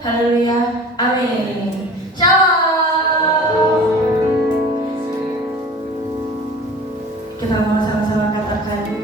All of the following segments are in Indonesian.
Haleluya. Amin. Shalom. Kita mau sama-sama katakan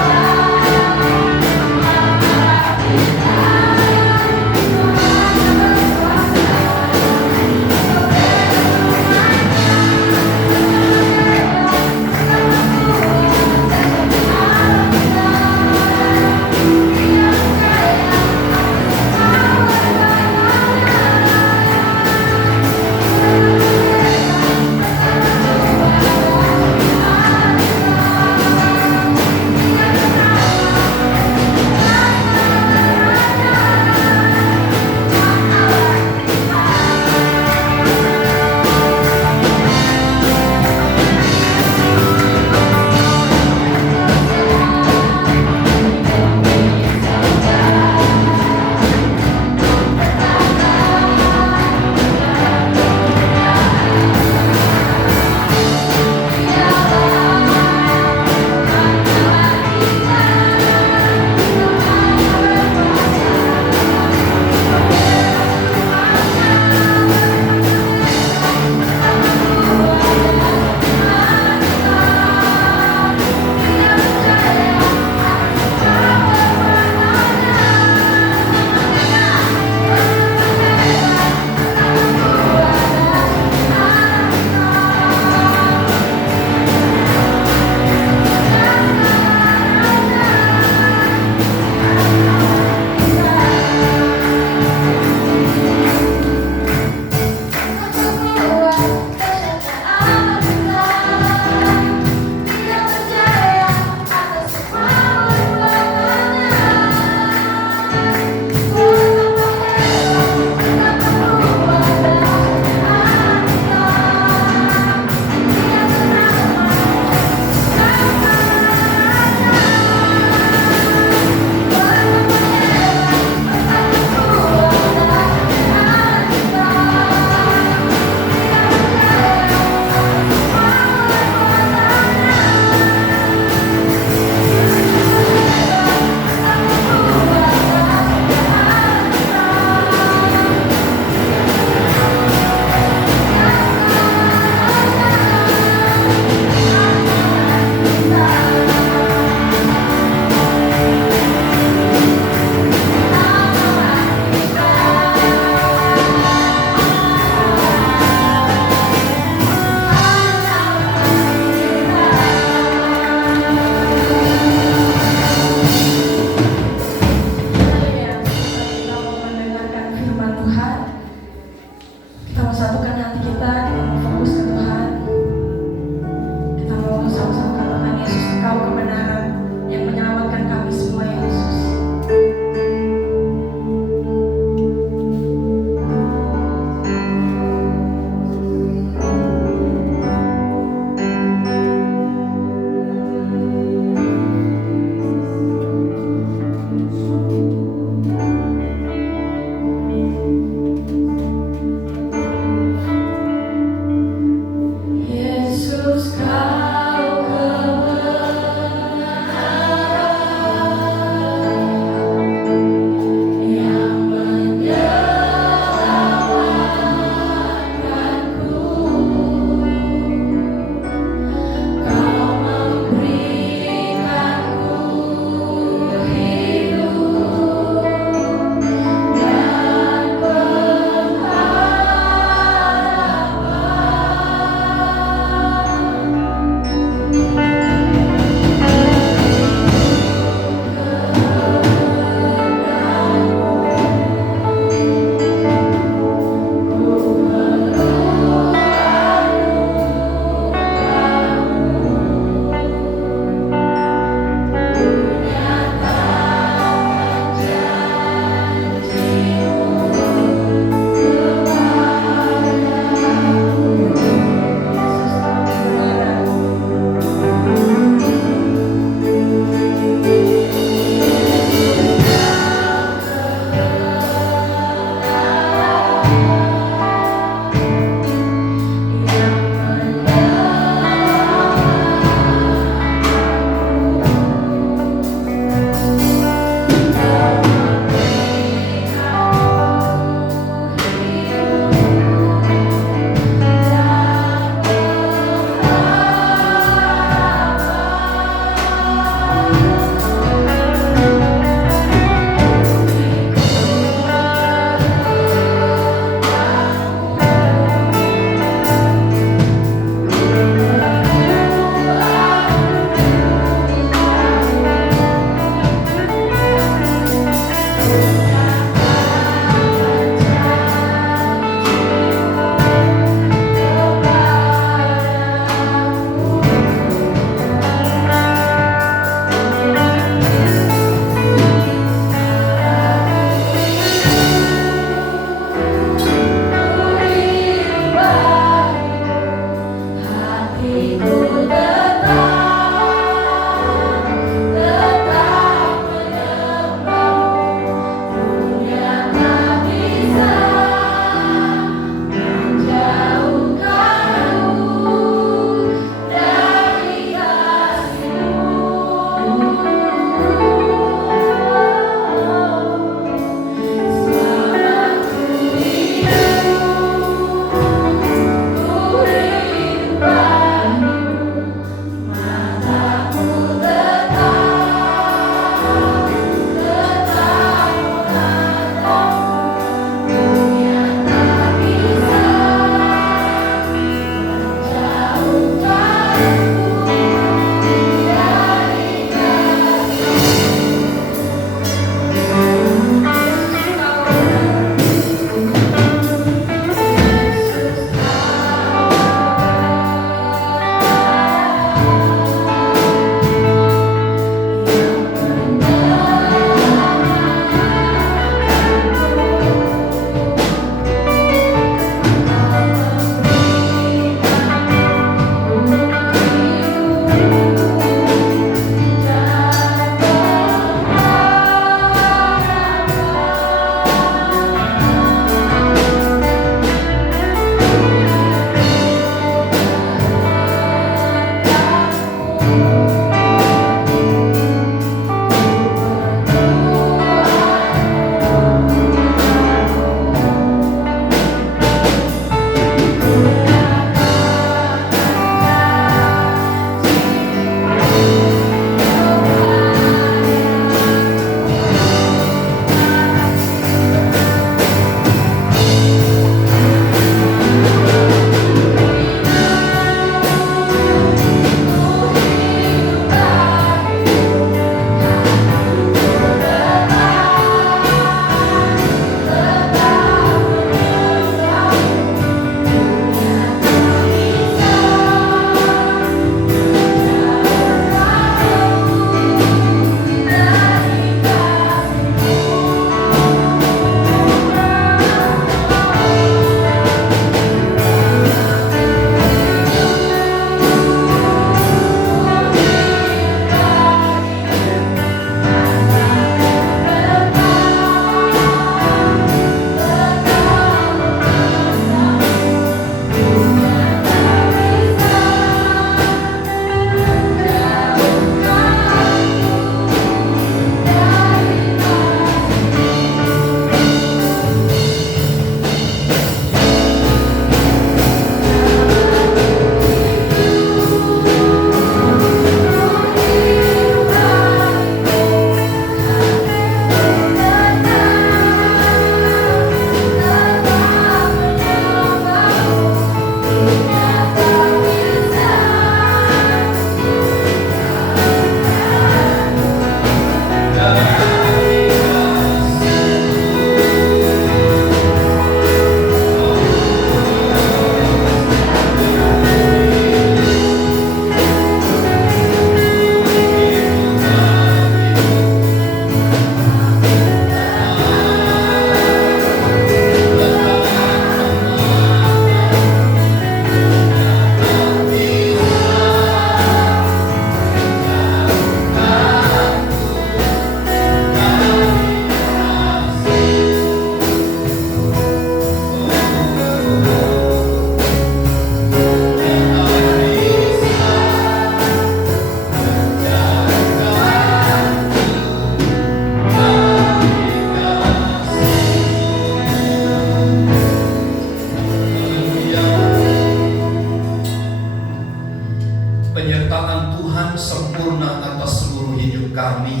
kami.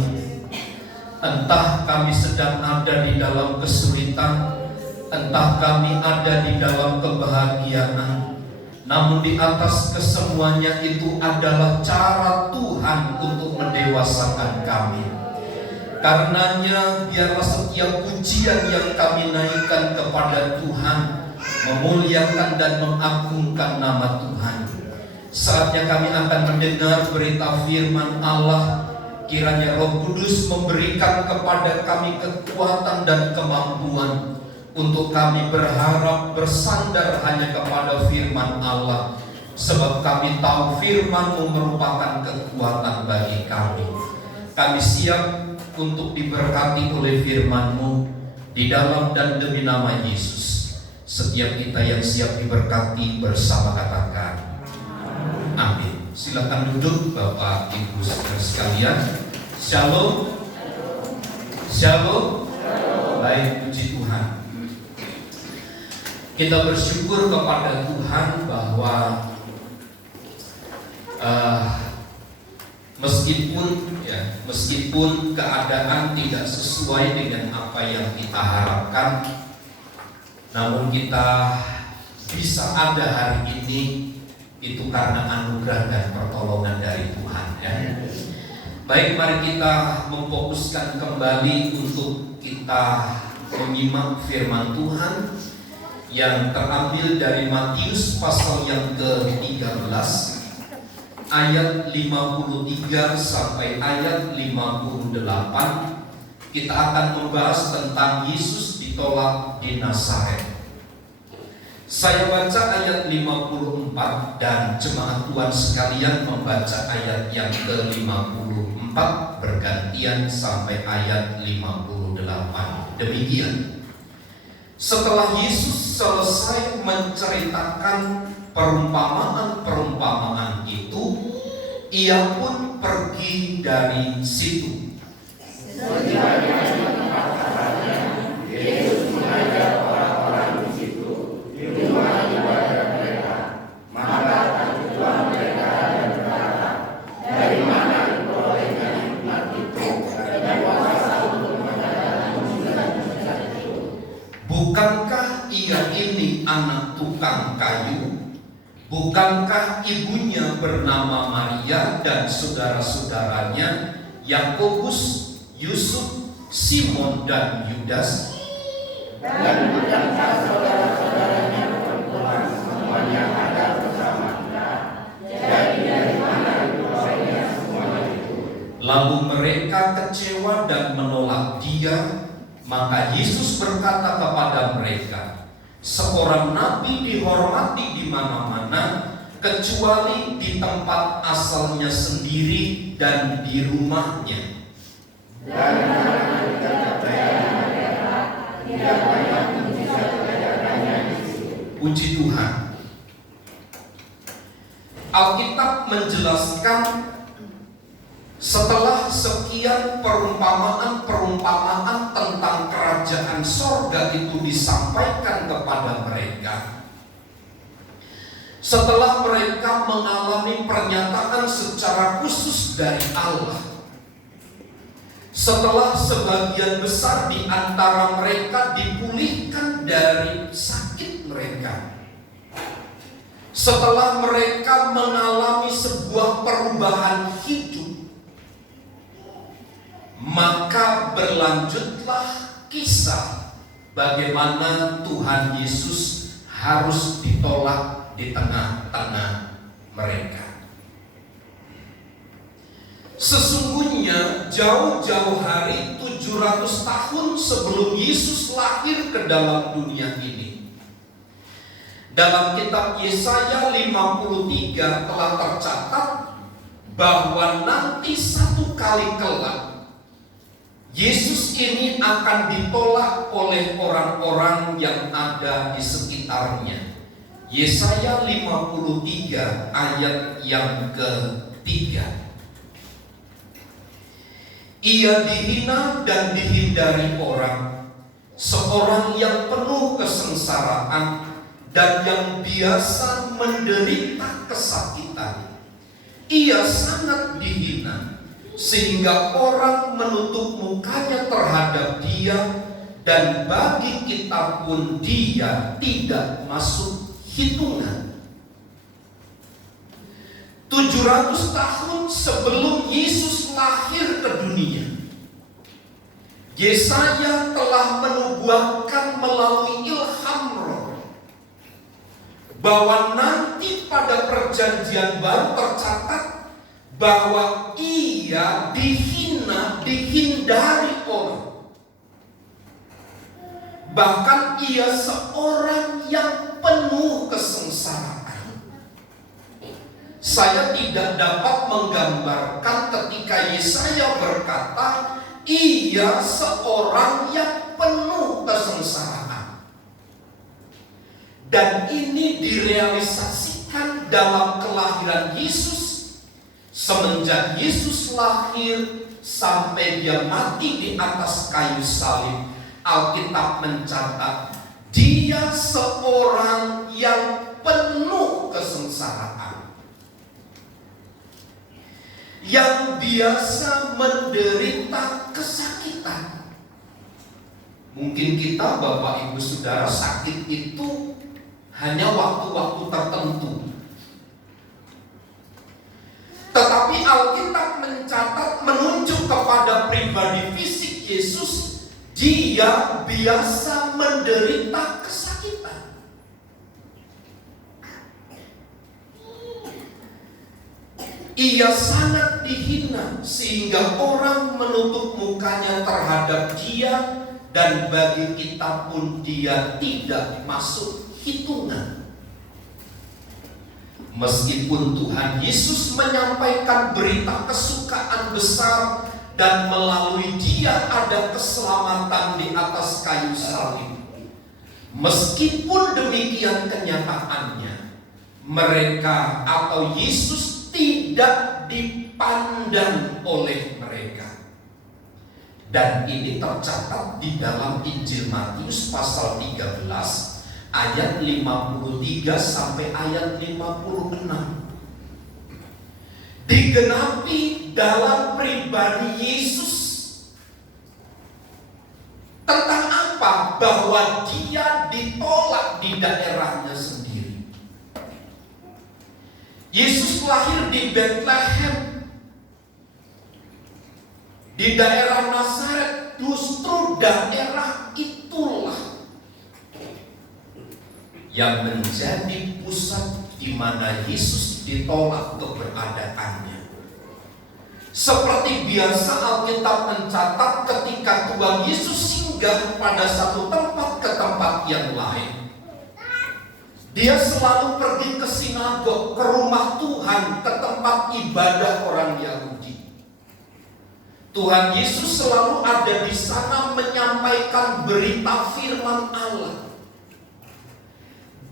Entah kami sedang ada di dalam kesulitan, entah kami ada di dalam kebahagiaan, namun di atas kesemuanya itu adalah cara Tuhan untuk mendewasakan kami. Karenanya biarlah setiap pujian yang kami naikkan kepada Tuhan memuliakan dan mengagungkan nama Tuhan. Saatnya kami akan mendengar berita firman Allah. Kiranya Roh Kudus memberikan kepada kami kekuatan dan kemampuan untuk kami berharap bersandar hanya kepada firman Allah, sebab kami tahu firman-Mu merupakan kekuatan bagi kami. Kami siap untuk diberkati oleh firman-Mu di dalam dan demi nama Yesus. Setiap kita yang siap diberkati bersama katakan amin. Silakan duduk Bapak Ibu saudara sekalian. Shalom. Shalom. Baik, puji Tuhan. Kita bersyukur kepada Tuhan bahwa meskipun keadaan tidak sesuai dengan apa yang kita harapkan, namun kita bisa ada hari ini itu karena anugerah dan pertolongan dari Tuhan, ya. Baik, mari kita memfokuskan kembali untuk kita menyimak firman Tuhan yang terambil dari Matius pasal yang ke-13 ayat 53 sampai ayat 58. Kita akan membahas tentang Yesus ditolak di Nazaret. Saya baca ayat 54 dan jemaat Tuhan sekalian membaca ayat yang ke-54 bergantian sampai ayat 58. Demikian. Setelah Yesus selesai menceritakan perumpamaan-perumpamaan itu, Ia pun pergi dari situ. Yesus mengajar orang-orang di situ di rumah ibadah mereka. Maka terkejutlah mereka dan berkata, dari mana diperolehnya hikmat itu dan kuasa untuk mengadakan mujizat-mujizat itu? Bukankah ia ini anak tukang kayu? Bukankah ibunya bernama Maria dan saudara-saudaranya Yakobus, Yusuf, Simon dan Yudas? Dan bukankah saudara-saudaranya perempuan semuanya ada bersama kita? Jadi dari mana diperolehnya semuanya itu? Lalu mereka kecewa dan menolak Dia. Maka Yesus berkata kepada mereka, seorang nabi dihormati di mana-mana kecuali di tempat asalnya sendiri dan di rumahnya. Dan karena tidak percaya mereka, tidak banyak mujizat kerjaannya di situ. Puji Tuhan. Alkitab menjelaskan setelah sekian perumpamaan-perumpamaan tentang kerajaan sorga itu disampaikan kepada mereka, setelah mereka mengalami pernyataan secara khusus dari Allah, setelah sebagian besar di antara mereka dipulihkan dari sakit mereka, setelah mereka mengalami sebuah perubahan hidup, maka berlanjutlah kisah bagaimana Tuhan Yesus harus ditolak di tengah-tengah mereka. Sesungguhnya jauh-jauh hari 700 tahun sebelum Yesus lahir ke dalam dunia ini, dalam kitab Yesaya 53 telah tercatat bahwa nanti satu kali kelak Yesus ini akan ditolak oleh orang-orang yang ada di sekitarnya. Yesaya 53 ayat yang ke-3. Ia dihina dan dihindari orang, seorang yang penuh kesengsaraan dan yang biasa menderita kesakitan. Ia sangat dihina, sehingga orang menutup mukanya terhadap dia, dan bagi kita pun dia tidak masuk hitungan. 700 tahun sebelum Yesus lahir ke dunia, Yesaya telah menubuatkan melalui ilham Roh bahwa nanti pada perjanjian baru tercatat bahwa ia dihina, dihindari orang. Bahkan ia seorang yang penuh kesengsaraan. Saya tidak dapat menggambarkan ketika Yesaya berkata, ia seorang yang penuh kesengsaraan. Dan ini direalisasikan dalam kelahiran Yesus. Semenjak Yesus lahir sampai dia mati di atas kayu salib, Alkitab mencatat dia seorang yang penuh kesengsaraan, yang biasa menderita kesakitan. Mungkin kita, Bapak Ibu Saudara, sakit itu hanya waktu-waktu tertentu. Tetapi Alkitab mencatat, menunjuk kepada pribadi fisik Yesus, dia biasa menderita kesakitan. Ia sangat dihina sehingga orang menutup mukanya terhadap dia, dan bagi kita pun dia tidak masuk hitungan. Meskipun Tuhan Yesus menyampaikan berita kesukaan besar dan melalui dia ada keselamatan di atas kayu salib, meskipun demikian kenyataannya, mereka atau Yesus tidak dipandang oleh mereka. Dan ini tercatat di dalam Injil Matius pasal 13 ayat 53 sampai ayat 56. Digenapi dalam pribadi Yesus. Tentang apa? Bahwa dia ditolak di daerahnya sendiri. Yesus lahir di Bethlehem, di daerah Nazaret. Justru daerah itulah yang menjadi pusat di mana Yesus ditolak keberadaannya. Seperti biasa Alkitab mencatat ketika Tuhan Yesus singgah pada satu tempat ke tempat yang lain, dia selalu pergi ke sinagog, ke rumah Tuhan, ke tempat ibadah orang Yahudi. Tuhan Yesus selalu ada di sana menyampaikan berita firman Allah.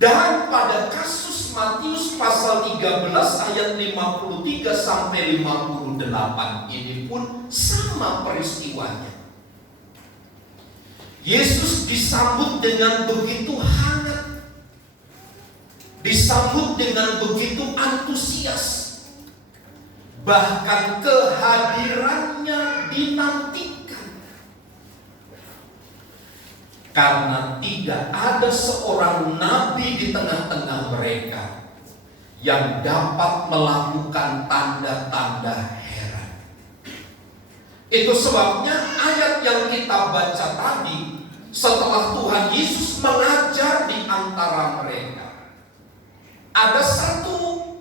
Dan pada kasus Matius pasal 13 ayat 53 sampai 58 ini pun sama peristiwanya. Yesus disambut dengan begitu hangat, disambut dengan begitu antusias. Bahkan kehadirannya dinantikan. Karena tidak ada seorang nabi di tengah-tengah mereka yang dapat melakukan tanda-tanda heran. Itu sebabnya ayat yang kita baca tadi, setelah Tuhan Yesus mengajar di antara mereka, ada satu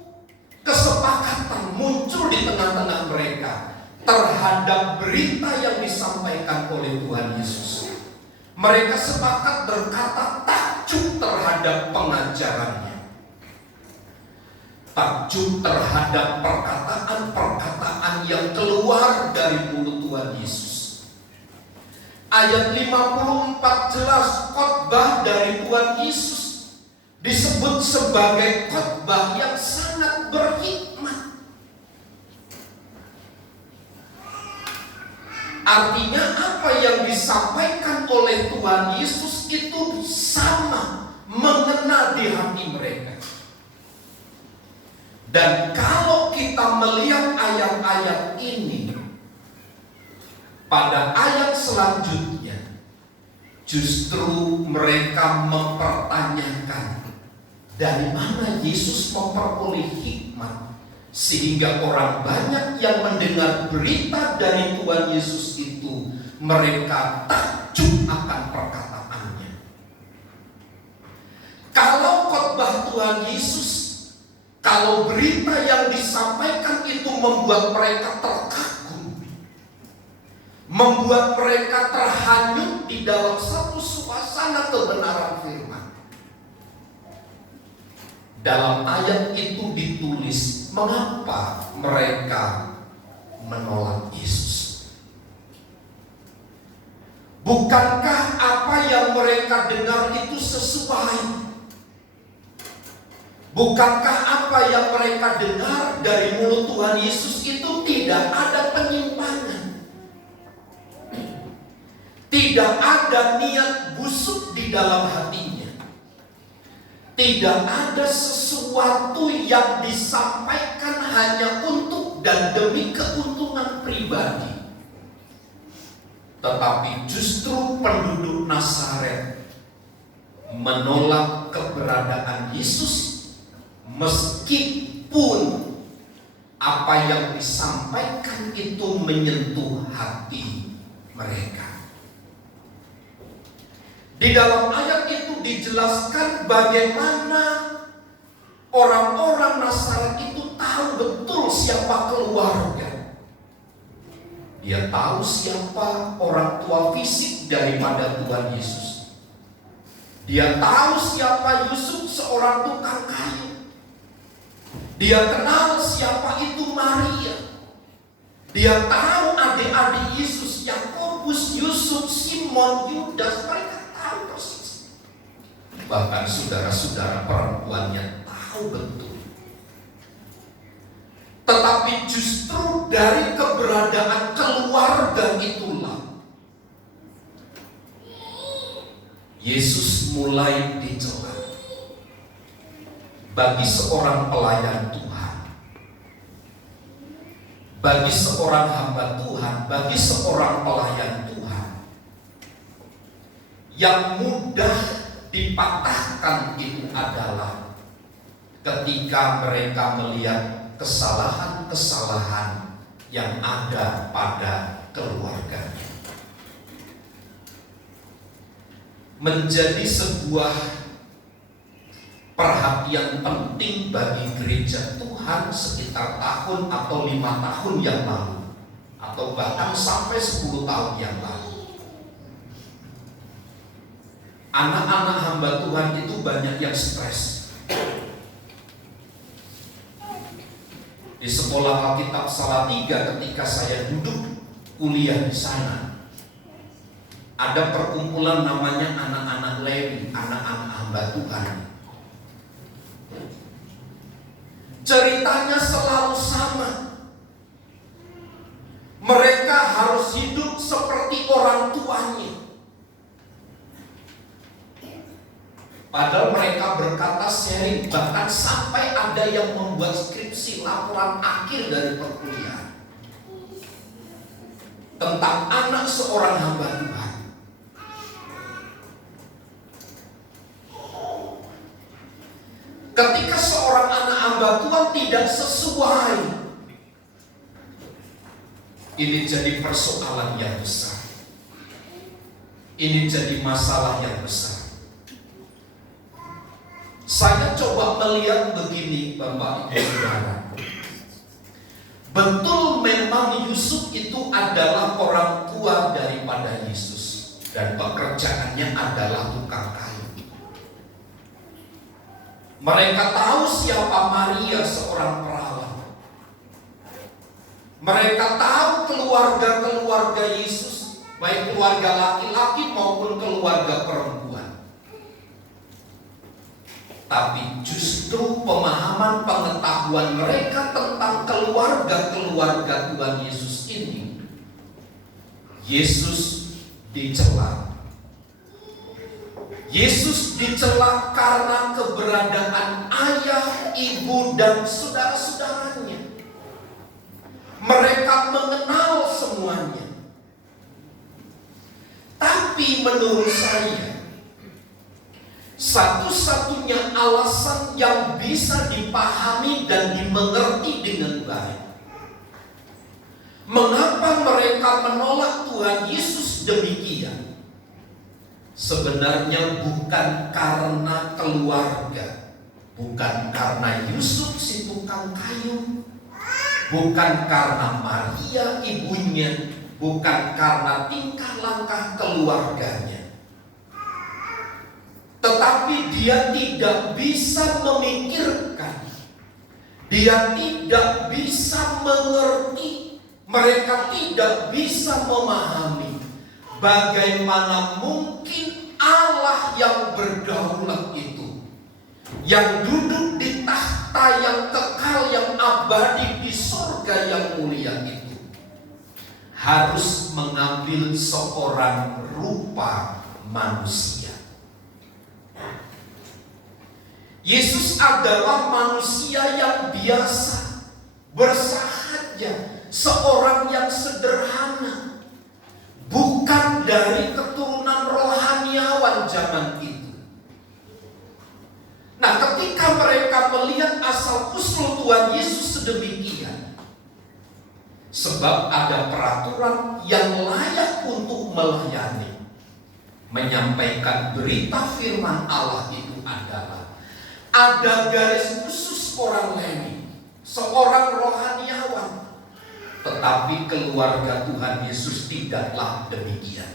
kesepakatan muncul di tengah-tengah mereka terhadap berita yang disampaikan oleh Tuhan Yesus. Mereka sepakat berkata takjub terhadap pengajarannya, takjub terhadap perkataan-perkataan yang keluar dari mulut Tuhan Yesus. Ayat 54 jelas khotbah dari Tuhan Yesus disebut sebagai khotbah yang sangat berhikmat. Artinya apa yang disampaikan oleh Tuhan Yesus itu sama, mengena di hati mereka. Dan kalau kita melihat ayat-ayat ini, pada ayat selanjutnya justru mereka mempertanyakan dari mana Yesus memperoleh hikmat sehingga orang banyak yang mendengar berita dari Tuhan Yesus itu mereka takjub akan perkataannya. Kalau khotbah Tuhan Yesus, kalau berita yang disampaikan itu membuat mereka terkagum, membuat mereka terhanyut di dalam satu suasana kebenaran firman. Dalam ayat itu ditulis mengapa mereka menolak Yesus. Bukankah apa yang mereka dengar itu sesuai? Bukankah apa yang mereka dengar dari mulut Tuhan Yesus itu tidak ada penyimpangan? Tidak ada niat busuk di dalam hatinya. Tidak ada sesuatu yang disampaikan hanya untuk dan demi keuntungan pribadi. Tetapi justru penduduk Nazaret menolak keberadaan Yesus meskipun apa yang disampaikan itu menyentuh hati mereka. Di dalam ayat itu dijelaskan bagaimana orang-orang Nazaret itu tahu betul siapa keluarga. Dia tahu siapa orang tua fisik daripada Tuhan Yesus. Dia tahu siapa Yusuf, seorang tukang kayu. Dia kenal siapa itu Maria. Dia tahu adik-adik Yesus, Yakobus, Yusuf, Simon, Yudas. Mereka tahu persis. Bahkan saudara-saudara perempuannya tahu betul. Tetapi justru dari keberadaan keluarga itulah Yesus mulai dicela. Bagi seorang pelayan Tuhan, bagi seorang hamba Tuhan, bagi seorang pelayan Tuhan, yang mudah dipatahkan itu adalah ketika mereka melihat kesalahan-kesalahan yang ada pada keluarganya. Menjadi sebuah perhatian penting bagi gereja Tuhan sekitar tahun atau 5 tahun yang lalu, atau bahkan sampai 10 tahun yang lalu. Anak-anak hamba Tuhan itu banyak yang stres. Di sekolah Alkitab Salatiga ketika saya duduk kuliah di sana, ada perkumpulan namanya anak-anak Lewi, anak-anak hamba Tuhan. Ceritanya selalu sama. Mereka harus hidup seperti orang tuanya. Padahal mereka berkata sharing, bahkan sampai ada yang membuat skripsi laporan akhir dari perkuliahan tentang anak seorang hamba Tuhan. Ketika seorang anak hamba Tuhan tidak sesuai, ini jadi persoalan yang besar. Ini jadi masalah yang besar. Saya coba melihat begini, Bapak Ibu Saudara. Betul memang Yusuf itu adalah orang tua daripada Yesus, dan pekerjaannya adalah tukang kayu. Mereka tahu siapa Maria, seorang perawan. Mereka tahu keluarga-keluarga Yesus, baik keluarga laki-laki maupun keluarga perempuan. Tapi justru pemahaman pengetahuan mereka tentang keluarga-keluarga Tuhan Yesus ini, Yesus dicela. Yesus dicela karena keberadaan ayah, ibu, dan saudara-saudaranya. Mereka mengenal semuanya. Tetapi menurut saya, satu-satunya alasan yang bisa dipahami dan dimengerti dengan baik mengapa mereka menolak Tuhan Yesus demikian, sebenarnya bukan karena keluarga, bukan karena Yusuf si tukang kayu, bukan karena Maria ibunya, bukan karena tingkah langkah keluarganya. Tetapi dia tidak bisa memikirkan, dia tidak bisa mengerti, mereka tidak bisa memahami bagaimana mungkin Allah yang berdaulat itu, yang duduk di tahta yang kekal, yang abadi di surga yang mulia itu, harus mengambil seorang rupa manusia. Yesus adalah manusia yang biasa, bersahaja, seorang yang sederhana, bukan dari keturunan rohaniawan zaman itu. Nah, ketika mereka melihat asal-usul Tuhan Yesus sedemikian, sebab ada peraturan yang layak untuk melayani, menyampaikan berita firman Allah itu adalah ada garis khusus orang Lewi, seorang rohaniawan. Tetapi keluarga Tuhan Yesus tidaklah demikian.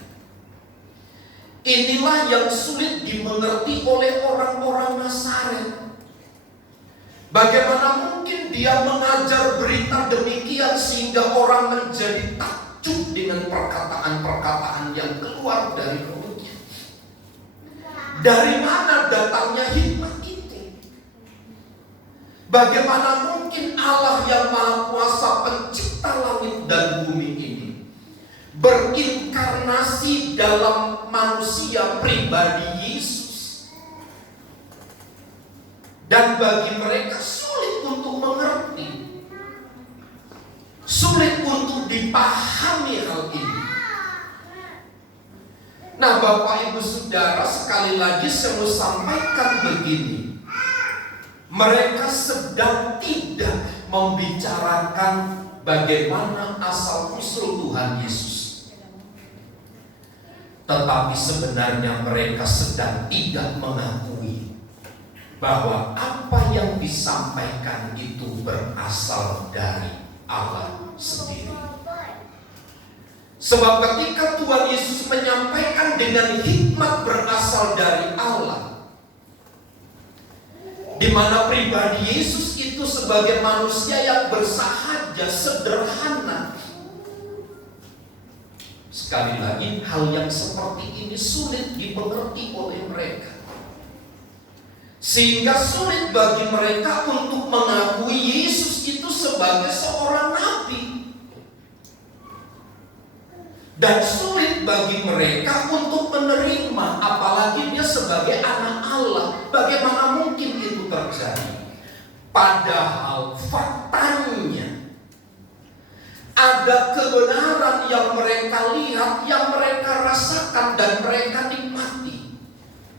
Inilah yang sulit dimengerti oleh orang-orang Nazaret. Bagaimana mungkin dia mengajar berita demikian sehingga orang menjadi takjub dengan perkataan-perkataan yang keluar dari mulutnya. Dari mana datangnya hikmat itu? Bagaimana mungkin Allah yang Maha Kuasa, pencipta langit dan bumi ini, berinkarnasi dalam manusia pribadi Yesus? Dan bagi mereka sulit untuk mengerti, sulit untuk dipahami hal ini. Nah, Bapak Ibu Saudara, sekali lagi saya mau sampaikan begini. Mereka sedang tidak membicarakan bagaimana asal-usul Tuhan Yesus. Tetapi sebenarnya mereka sedang tidak mengakui bahwa apa yang disampaikan itu berasal dari Allah sendiri. Sebab ketika Tuhan Yesus menyampaikan dengan hikmat berasal dari Allah, di mana pribadi Yesus itu sebagai manusia yang bersahaja, sederhana. Sekali lagi, hal yang seperti ini sulit dimengerti oleh mereka, sehingga sulit bagi mereka untuk mengakui Yesus itu sebagai seorang nabi, dan sulit bagi mereka untuk menerima apalagi dia sebagai anak Allah. Bagaimana mungkin itu terjadi? Padahal faktanya ada kebenaran yang mereka lihat, yang mereka rasakan dan mereka nikmati,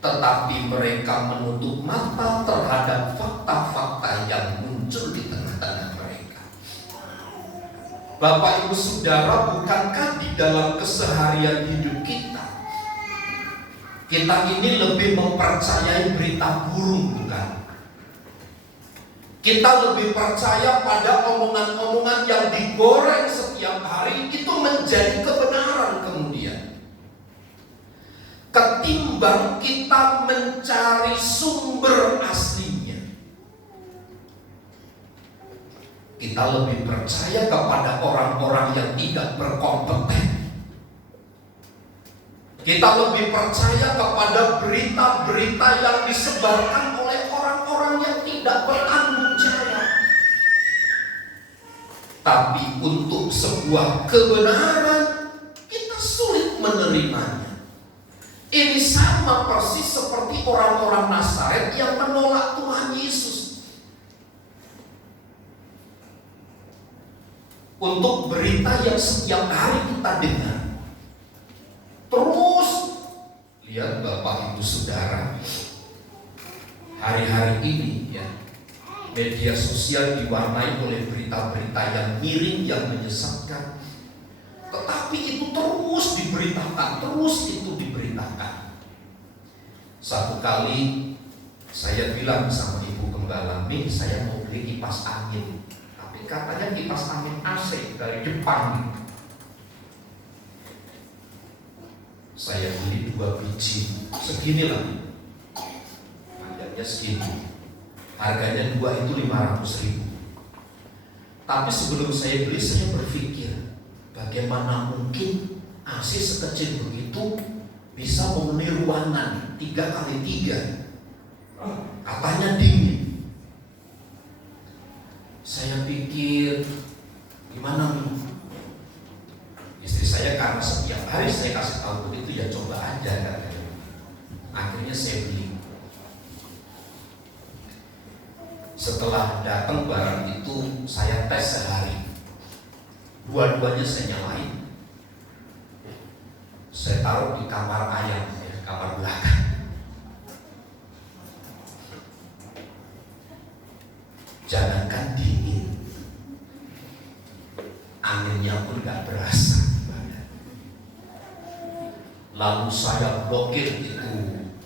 tetapi mereka menutup mata terhadap fakta-fakta yang muncul di tengah-tengah mereka. Bapak Ibu Saudara, bukankah di dalam keseharian hidup kita ini lebih mempercayai berita burung, bukan? Kita lebih percaya pada omongan-omongan yang digoreng setiap hari itu menjadi kebenaran kemudian, ketimbang kita mencari sumber aslinya. Kita lebih percaya kepada orang-orang yang tidak berkompeten. Kita lebih percaya kepada berita-berita yang disebarkan oleh orang-orang yang tidak bertanggung jawab. Tapi untuk sebuah kebenaran, kita sulit menerimanya. Ini sama persis seperti orang-orang Nazaret yang menolak Tuhan Yesus. Untuk berita yang setiap hari kita dengar, terus Saudara, hari-hari ini ya, media sosial diwarnai oleh berita-berita yang miring, yang menyesatkan. Tetapi itu terus diberitakan, Satu kali saya bilang sama Ibu Gembala, "Mi, saya mau beli kipas angin." Tapi katanya kipas angin AC dari Jepang. Saya beli 2 biji, segini lah, panjangnya segini. Harganya 2 itu 500.000. Tapi sebelum saya beli, saya berpikir, bagaimana mungkin AC sekecil begitu bisa memenuhi ruangan 3x3. Katanya dingin. Saya pikir, gimana nih? Istri saya karena setiap hari saya kasih tahu begitu, ya coba aja kan. Akhirnya saya beli. Setelah datang barang itu, saya tes sehari. Dua-duanya saya nyalain. Saya taruh di kamar ayam, kamar belakang. Jangankan dingin, anginnya pun gak berasa. Lalu saya blokir itu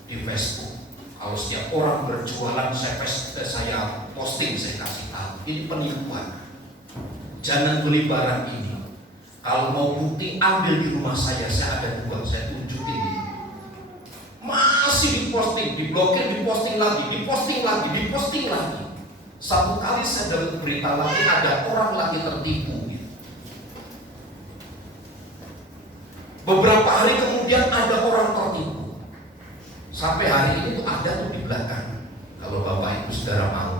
di Facebook. Kalau setiap orang berjualan, saya posting, saya kasih tahu, ini penipuan. Jangan beli barang ini. Kalau mau bukti, ambil di rumah saya ada 2, saya tunjukin. Masih diposting, diblokir, diposting lagi. Satu kali saya dapat berita lagi, ada orang lagi tertipu. Beberapa hari kemudian ada orang tertipu. Sampai hari ini tuh ada tuh di belakang. Kalau Bapak Ibu Saudara mau.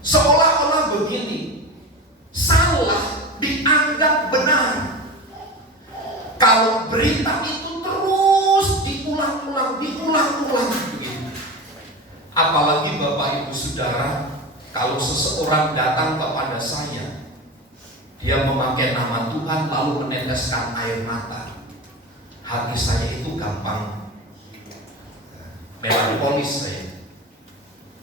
Seolah-olah begini, salah dianggap benar. Kalau berita itu terus diulang-ulang. Apalagi Bapak Ibu Saudara, kalau seseorang datang kepada saya, dia memakai nama Tuhan lalu meneteskan air mata, hati saya itu gampang melankolis saya.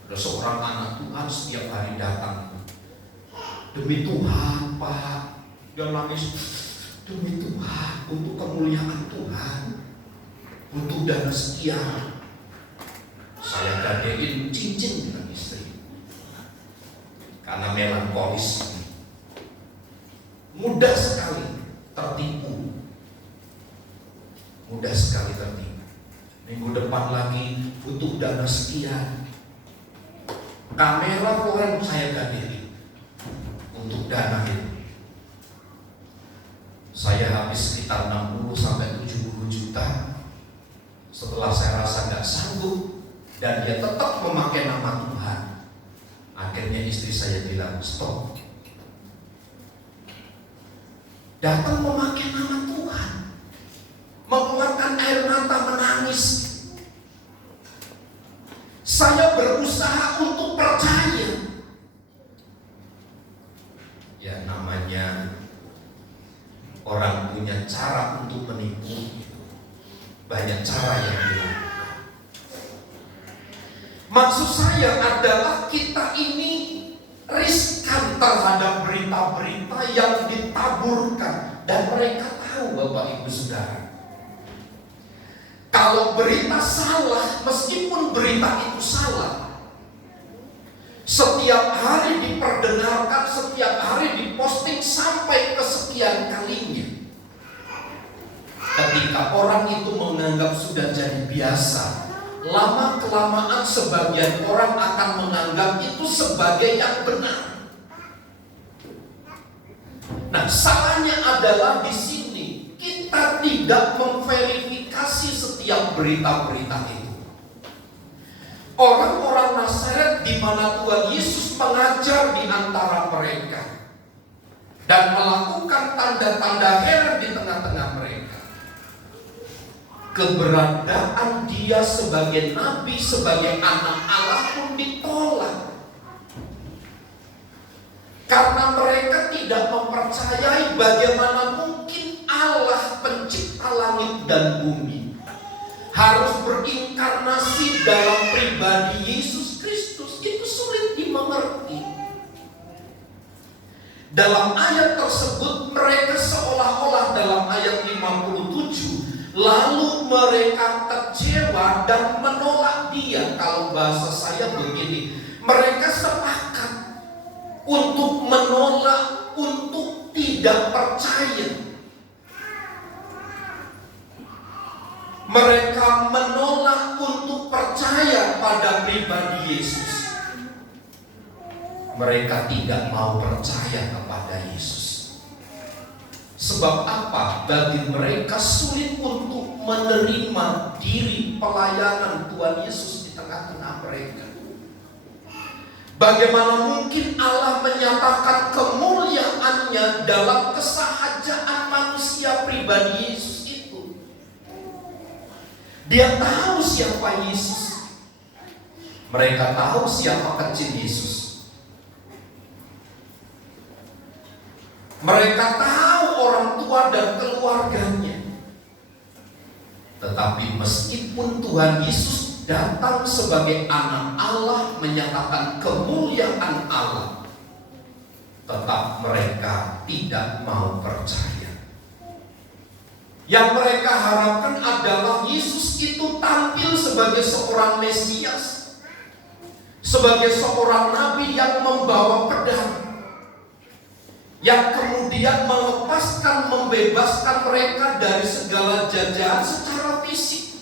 Ada seorang anak Tuhan setiap hari datang, "Demi Tuhan Pak," dia nangis, "demi Tuhan, untuk kemuliaan Tuhan, untuk dana sekian." Saya gadein cincin dengan istri karena melankolis. Mudah sekali tertipu. Minggu depan lagi butuh dana sekian. Kamera koran saya gadein untuk dana itu. Saya habis sekitar 60-70 juta. Setelah saya rasa gak sanggup dan dia tetap memakai nama Tuhan, akhirnya istri saya bilang, "Stop." Datang memakai nama Tuhan, mengeluarkan air mata, menangis. Saya berusaha untuk percaya. Ya, namanya orang punya cara untuk menipu. Banyak cara yang dilakukan. Maksud saya adalah kita ini riskan terhadap berita-berita yang ditaburkan, dan mereka tahu, Bapak Ibu Saudara. Kalau berita salah, meskipun berita itu salah, setiap hari diperdengarkan, setiap hari diposting sampai kesekian kalinya. Ketika orang itu menganggap sudah jadi biasa, lama-kelamaan sebagian orang akan menganggap itu sebagai yang benar. Nah, salahnya adalah di sini kita tidak memverifikasi setiap berita-berita itu. Orang-orang Nazaret di mana Tuhan Yesus mengajar di antara mereka dan melakukan tanda-tanda heran di tengah-tengah mereka, keberadaan dia sebagai nabi, sebagai anak Allah pun ditolak. Karena mereka tidak mempercayai bagaimana mungkin Allah pencipta dan bumi, harus berinkarnasi dalam pribadi Yesus Kristus. Itu sulit dimengerti. Dalam ayat tersebut mereka seolah-olah dalam ayat 57 lalu mereka kecewa dan menolak dia. Kalau bahasa saya begini, mereka sepakat untuk menolak, untuk tidak percaya. Mereka menolak untuk percaya pada pribadi Yesus. Mereka tidak mau percaya kepada Yesus. Sebab apa? Bagi mereka sulit untuk menerima diri pelayanan Tuhan Yesus di tengah-tengah mereka. Bagaimana mungkin Allah menyatakan kemuliaannya dalam kesahajaan manusia pribadi Yesus itu? Dia tahu siapa Yesus. Mereka tahu siapa kecil Yesus. Mereka tahu orang tua dan keluarganya. Tetapi meskipun Tuhan Yesus datang sebagai anak Allah, menyatakan kemuliaan Allah, tetap mereka tidak mau percaya. Yang mereka harapkan adalah Yesus itu tampil sebagai seorang Mesias, sebagai seorang nabi yang membawa pedang, yang kemudian melepaskan, membebaskan mereka dari segala jajahan secara fisik.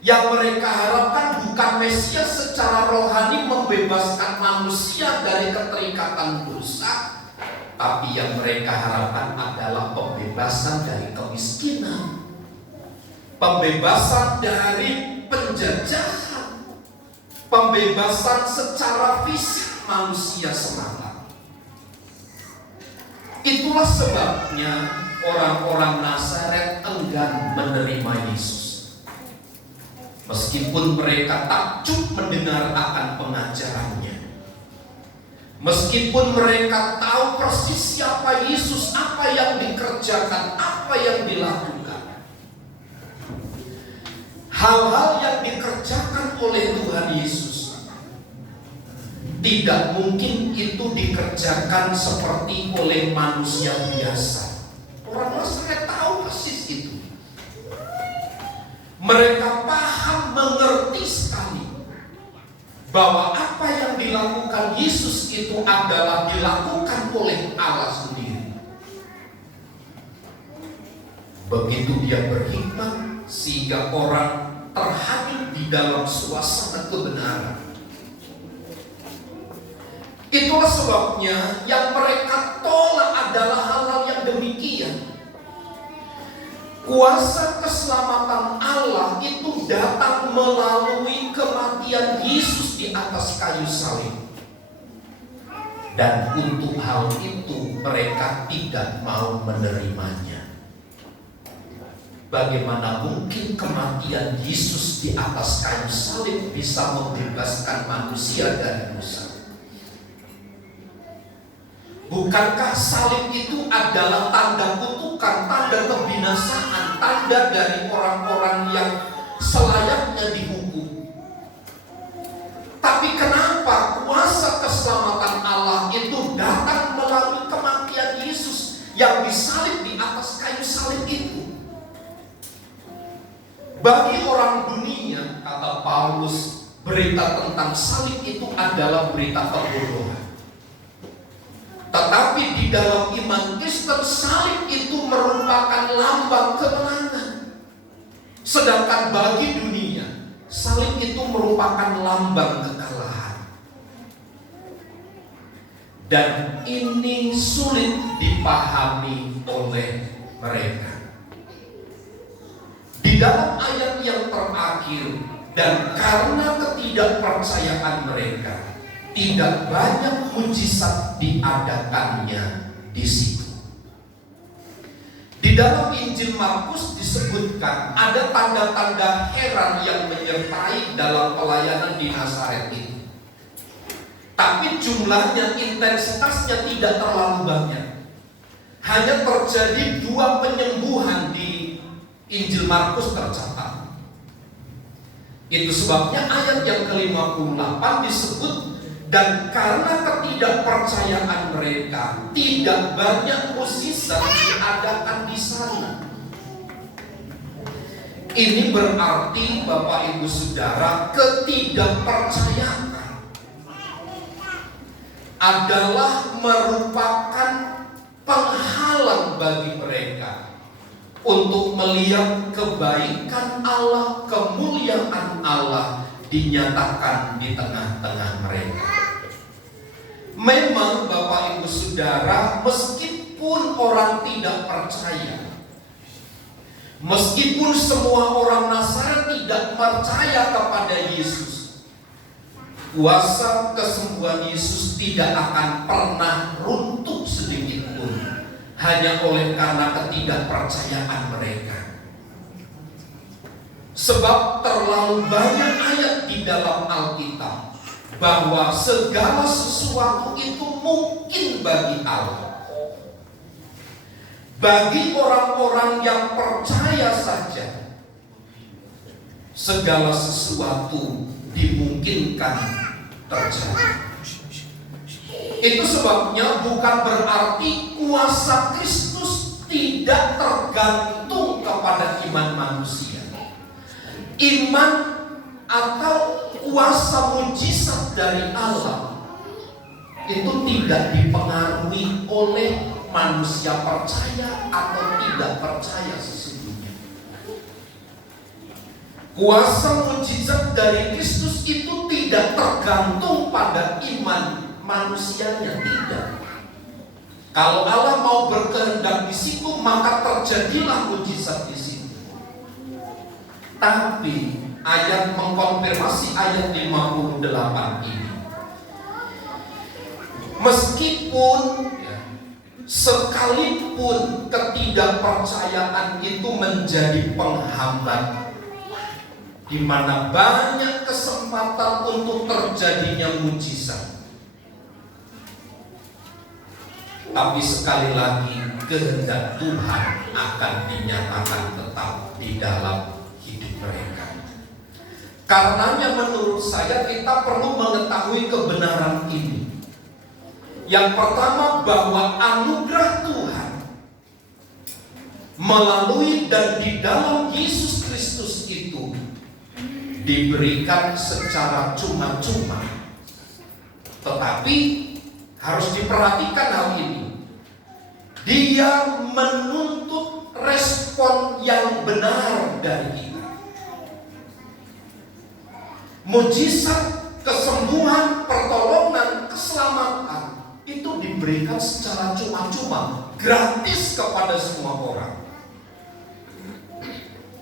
Yang mereka harapkan bukan Mesias secara rohani membebaskan manusia dari keterikatan dosa, tapi yang mereka harapkan adalah pembebasan dari kemiskinan, pembebasan dari penjajahan, pembebasan secara fisik manusia semata. Itulah sebabnya orang-orang Nazaret enggan menerima Yesus. Meskipun mereka takjub mendengar akan pengajarannya, meskipun mereka tahu persis siapa Yesus, apa yang dikerjakan, apa yang dilakukan, hal-hal yang dikerjakan oleh Tuhan Yesus, tidak mungkin itu dikerjakan seperti oleh manusia biasa. Orang Nazaret tahu persis itu. Mereka paham, mengerti sekali bahwa apa yang dilakukan Yesus itu adalah dilakukan oleh Allah sendiri. Begitu dia berhikmat sehingga orang terhanyut di dalam suasana kebenaran. Itulah sebabnya yang mereka tolak adalah hal-hal yang demikian. Kuasa keselamatan Allah itu datang melalui kematian Yesus di atas kayu salib. Dan untuk hal itu mereka tidak mau menerimanya. Bagaimana mungkin kematian Yesus di atas kayu salib bisa membebaskan manusia dari dosa? Bukankah salib itu adalah tanda kutukan, tanda kebinasaan, tanda dari orang-orang yang selayaknya dihukum? Tapi kenapa kuasa keselamatan Allah itu datang melalui kematian Yesus yang disalib di atas kayu salib itu? Bagi orang dunia, kata Paulus, berita tentang salib itu adalah berita kebodohan. Tetapi di dalam iman Kristen, salib itu merupakan lambang kemenangan. Sedangkan bagi dunia, salib itu merupakan lambang kekalahan. Dan ini sulit dipahami oleh mereka. Di dalam ayat yang terakhir, dan karena ketidakpercayaan mereka, tidak banyak mujizat diadakannya di situ. Di dalam Injil Markus disebutkan ada tanda-tanda heran yang menyertai dalam pelayanan di Nazaret itu. Tapi jumlahnya, intensitasnya tidak terlalu banyak. hanya terjadi 2 penyembuhan di Injil Markus tercatat. Itu sebabnya ayat yang ke-58 disebut, dan karena ketidakpercayaan mereka, tidak banyak mukjizat diadakan di sana. Ini berarti Bapak Ibu Saudara, ketidakpercayaan adalah merupakan penghalang bagi mereka untuk melihat kebaikan Allah, kemuliaan Allah dinyatakan di tengah-tengah mereka. Memang Bapak Ibu Saudara, meskipun orang tidak percaya, meskipun semua orang Nazaret tidak percaya kepada Yesus, kuasa kesembuhan Yesus tidak akan pernah runtuh sedikit pun, hanya oleh karena ketidakpercayaan mereka. Sebab terlalu banyak ayat di dalam Alkitab bahwa segala sesuatu itu mungkin bagi Allah. Bagi orang-orang yang percaya saja, segala sesuatu dimungkinkan terjadi. Itu sebabnya bukan berarti kuasa Kristus tidak tergantung kepada iman manusia. Iman atau kuasa mujizat dari Allah itu tidak dipengaruhi oleh manusia percaya atau tidak percaya sesungguhnya. Kuasa mujizat dari Kristus itu tidak tergantung pada iman manusianya, tidak. Kalau Allah mau berkehendak di situ, maka terjadilah mujizat di situ. Tapi ayat mengkonfirmasi ayat 58 ini, meskipun sekalipun ketidakpercayaan itu menjadi penghambat, di mana banyak kesempatan untuk terjadinya mujizat, tapi sekali lagi kehendak Tuhan akan dinyatakan tetap di dalam hidup mereka. Karenanya menurut saya kita perlu mengetahui kebenaran ini. Yang pertama, bahwa anugerah Tuhan melalui dan di dalam Yesus Kristus itu diberikan secara cuma-cuma. Tetapi harus diperhatikan hal ini. Dia menuntut respon yang benar dari kita. Mujizat, kesembuhan, pertolongan, keselamatan itu diberikan secara cuma-cuma, gratis kepada semua orang.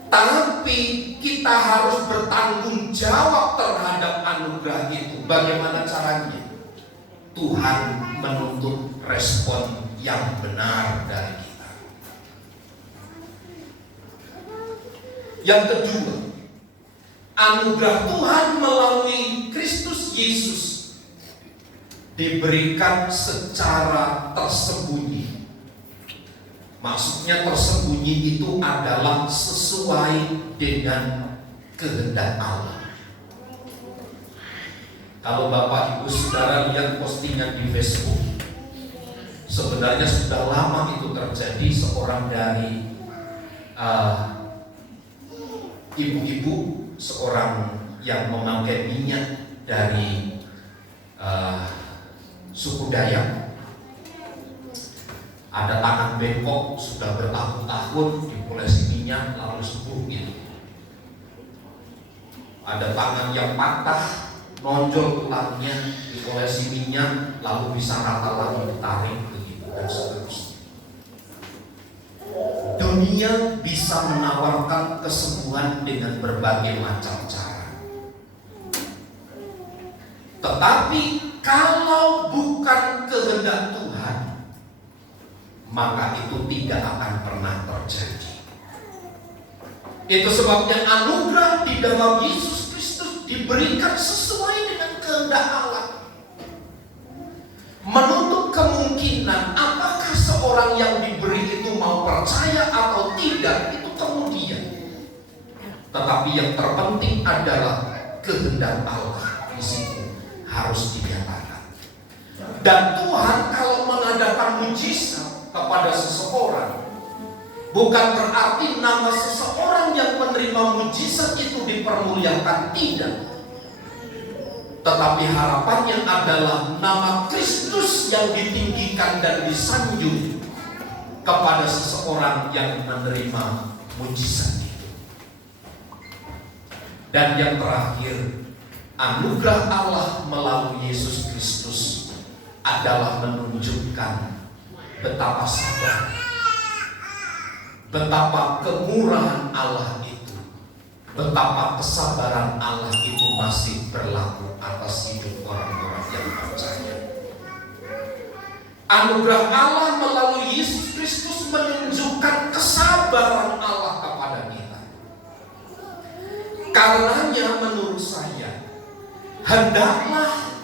Tapi kita harus bertanggung jawab terhadap anugerah itu. Bagaimana caranya? Tuhan menuntut respon yang benar dari kita. Yang kedua, anugerah Tuhan melalui Kristus Yesus diberikan secara tersembunyi. Maksudnya tersembunyi itu adalah sesuai dengan kehendak Allah. Kalau Bapak Ibu Saudara lihat postingan di Facebook, sebenarnya sudah lama itu terjadi. Seorang dari ibu-ibu, seorang yang memakai minyak dari suku Dayak, ada tangan bengkok, sudah bertahun-tahun dipolesi minyak lalu sembuh gitu. Ada tangan yang patah, nonjol tulangnya, dipolesi minyak lalu bisa rata lagi, ditarik begitu dan seterusnya. Dunia bisa menawarkan kesembuhan dengan berbagai macam cara. Tetapi kalau bukan kehendak Tuhan, maka itu tidak akan pernah terjadi. Itu sebabnya anugerah di dalam Yesus Kristus diberikan sesuai dengan kehendak Allah. Menutup kemungkinan apakah seorang yang diberi percaya atau tidak itu kemudian. Tetapi yang terpenting adalah kehendak Allah di situ harus dinyatakan. Dan Tuhan kalau mengadakan mujizat kepada seseorang, bukan berarti nama seseorang yang menerima mujizat itu dipermuliakan, tidak. Tetapi harapannya adalah nama Kristus yang ditinggikan dan disanjung kepada seseorang yang menerima mujizat itu. Dan yang terakhir, anugerah Allah melalui Yesus Kristus adalah menunjukkan betapa sabar, betapa kemurahan Allah itu, betapa kesabaran Allah itu masih berlaku atas hidup orang-orang yang percaya. Anugerah Allah melalui Yesus Kristus menunjukkan kesabaran Allah kepada kita. Karenanya menurut saya, hendaklah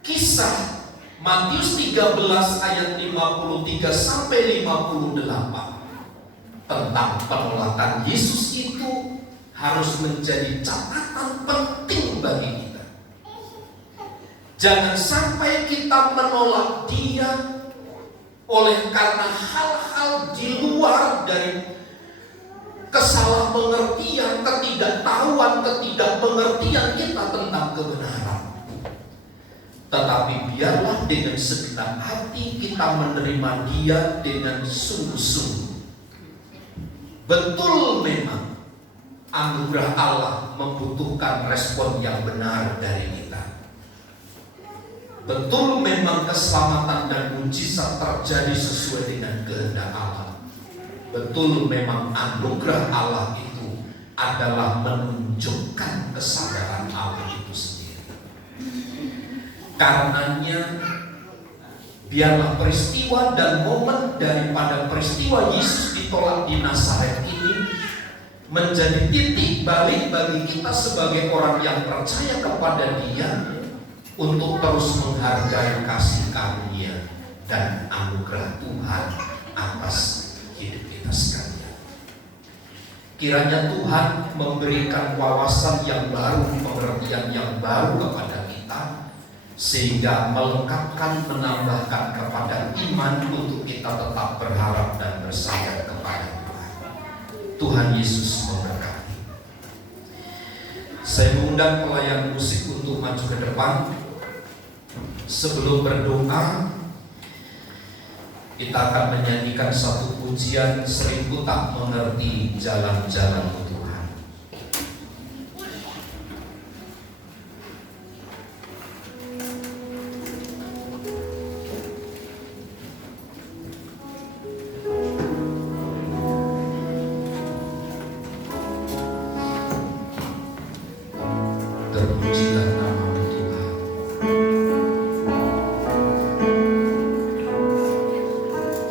kisah Matius 13 ayat 53 sampai 58 tentang penolakan Yesus itu harus menjadi catatan penting bagi kita. Jangan sampai kita menolak Dia oleh karena hal-hal di luar dari kesalahpengertian, ketidaktahuan, ketidakmengertian kita tentang kebenaran. Tetapi biarlah dengan segenap hati kita menerima Dia dengan sungguh-sungguh. Betul memang anugerah Allah membutuhkan respon yang benar dari kita. Betul memang keselamatan dan mujizat terjadi sesuai dengan kehendak Allah. Betul memang anugerah Allah itu adalah menunjukkan kesadaran Allah itu sendiri. Karenanya biarlah peristiwa dan momen daripada peristiwa Yesus ditolak di Nazaret ini menjadi titik balik bagi kita sebagai orang yang percaya kepada Dia untuk terus menghargai kasih karunia dan anugerah Tuhan atas hidup kita sekalian. Kiranya Tuhan memberikan wawasan yang baru, pengertian yang baru kepada kita, sehingga melengkapkan, menambahkan kepada iman untuk kita tetap berharap dan bersandar kepada Tuhan. Tuhan Yesus memberkati. Saya mengundang pelayan musik untuk maju ke depan. Sebelum berdoa, kita akan menyanyikan satu pujian, seribu tak mengerti jalan-jalan Tuhan. Terpujilah nama Tuhan.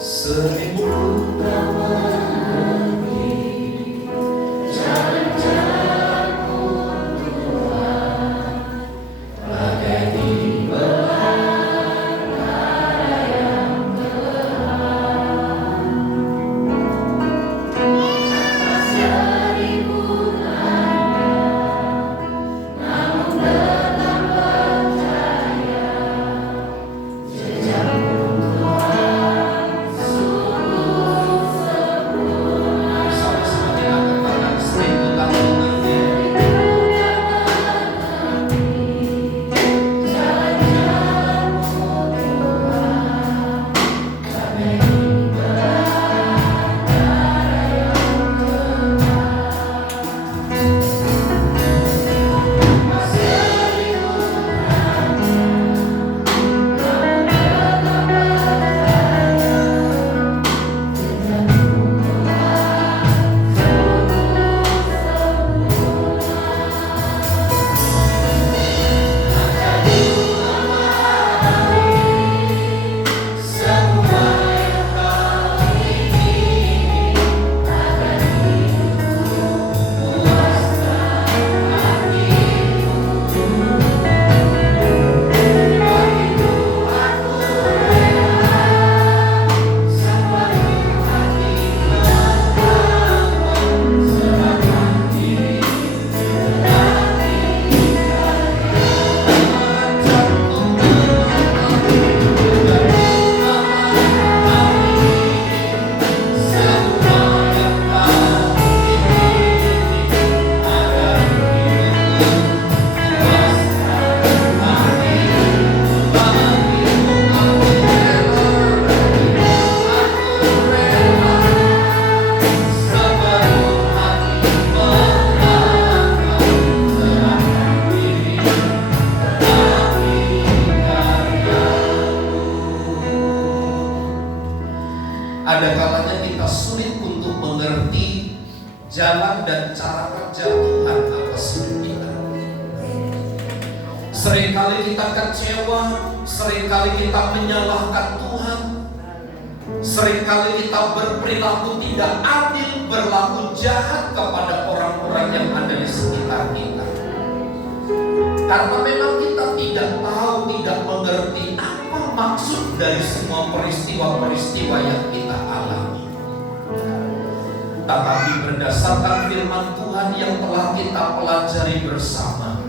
Seribu tak mengerti jalan-jalanmu Tuhan, bagai di belantara yang gelap. Atas seribu tanda, namun tetap percaya, jejakmu Tuhan sungguh Ada kalanya kita sulit untuk mengerti jalan dan cara kerja Tuhan atas hidup kita. Seringkali kita kecewa, seringkali kita menyalahkan Tuhan, seringkali kita berperilaku tidak adil, berlaku jahat kepada orang-orang yang ada di sekitar kita. Karena memang kita tidak tahu, tidak mengerti apa maksud dari semua peristiwa-peristiwa yang kita alami. Tetapi berdasarkan firman Tuhan yang telah kita pelajari bersama,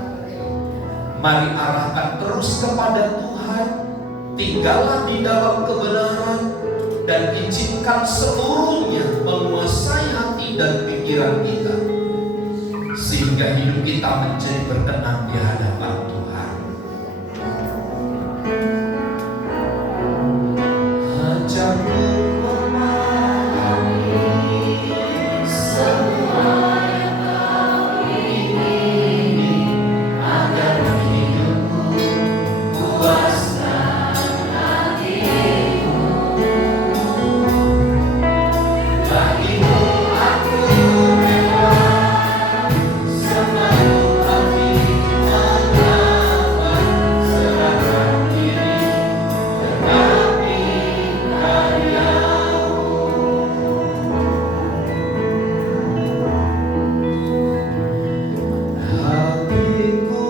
mari arahkan terus kepada Tuhan, tinggallah di dalam kebenaran, dan izinkan seluruhnya menguasai hati dan pikiran kita, sehingga hidup kita menjadi berkenan di hadapan Tuhan. Ajarku memahami semua yang Kau ingini, agar hidupku puaskan hatimu. Bagimu aku rela sepenuh hati menyembah, serahkan diri genapi karya-Mu. Hatiku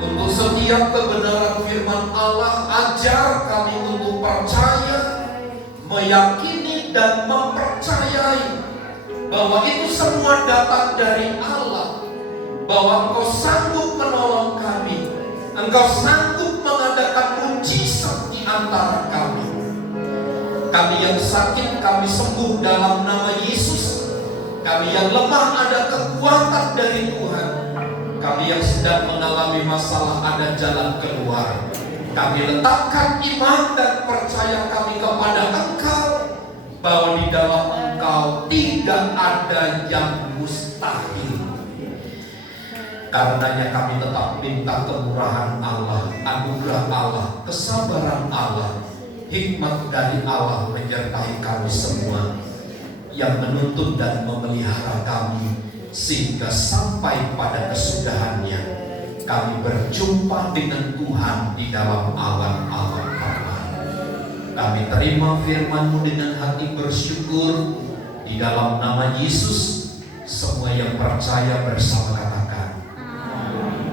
untuk setiap kebenaran firman Allah, ajar kami untuk percaya, meyakini dan mempercayai bahwa itu semua datang dari Allah, bahwa Engkau sanggup menolong kami, Engkau sanggup mengadakan mujizat di antara kami. Kami yang sakit, kami sembuh dalam nama Yesus. Kami yang lemah, ada kekuatan dari Tuhan. Kami yang sedang mengalami masalah, ada jalan keluar. Kami letakkan iman dan percaya kami kepada Engkau, bahwa di dalam Engkau tidak ada yang mustahil. Karenanya kami tetap minta kemurahan Allah, anugerah Allah, kesabaran Allah, hikmat dari Allah menyertai kami semua, yang menuntun dan memelihara kami, sehingga sampai pada kesudahannya kami berjumpa dengan Tuhan di dalam awan-awan aman. Kami terima firman-Mu dengan hati bersyukur, di dalam nama Yesus. Semua yang percaya bersama katakan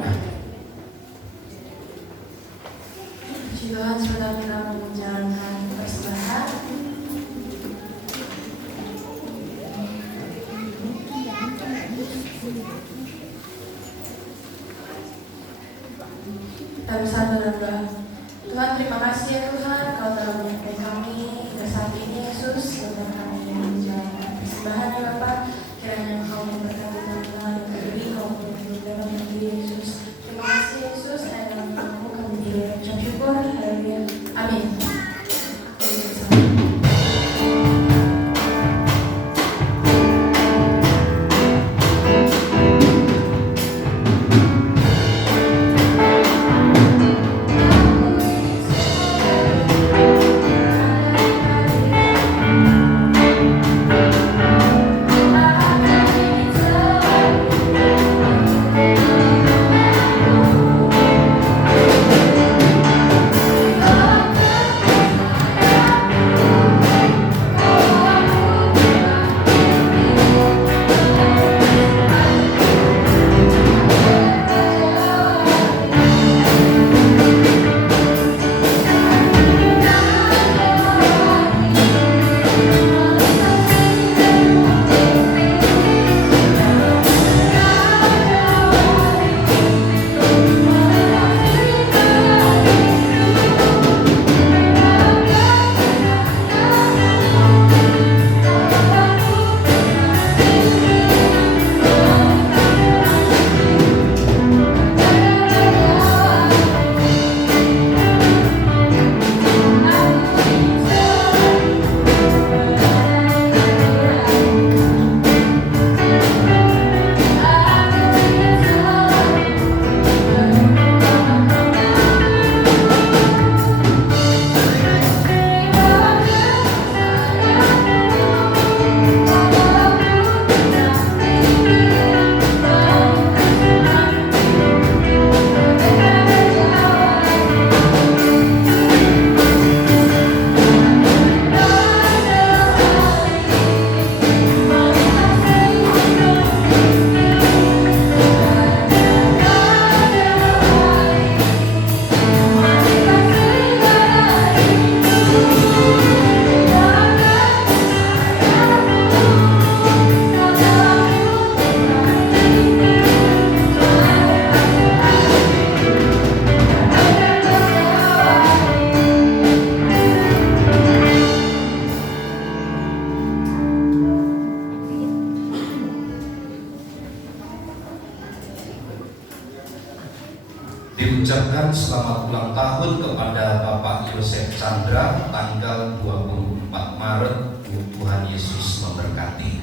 amin. Puji Tuhan, saudara kita menjalankan persembahan. Kita bisa berdoa. Tuhan, terima kasih ya Tuhan, Kau telah menyertai kami hingga saat ini Yesus, dan kami menjalankan persembahan ya Bapak. Kiranya Kau memberkati teman-teman yang berdiri, Kau memberkati dalam diri Yesus. Terima kasih Yesus, dan dalam nama-Mu kami mengucap syukur. Haleluya. Amin. Diucapkan selamat ulang tahun kepada Bapak Yosef Chandra tanggal 24 Maret. Tuhan Yesus memberkati.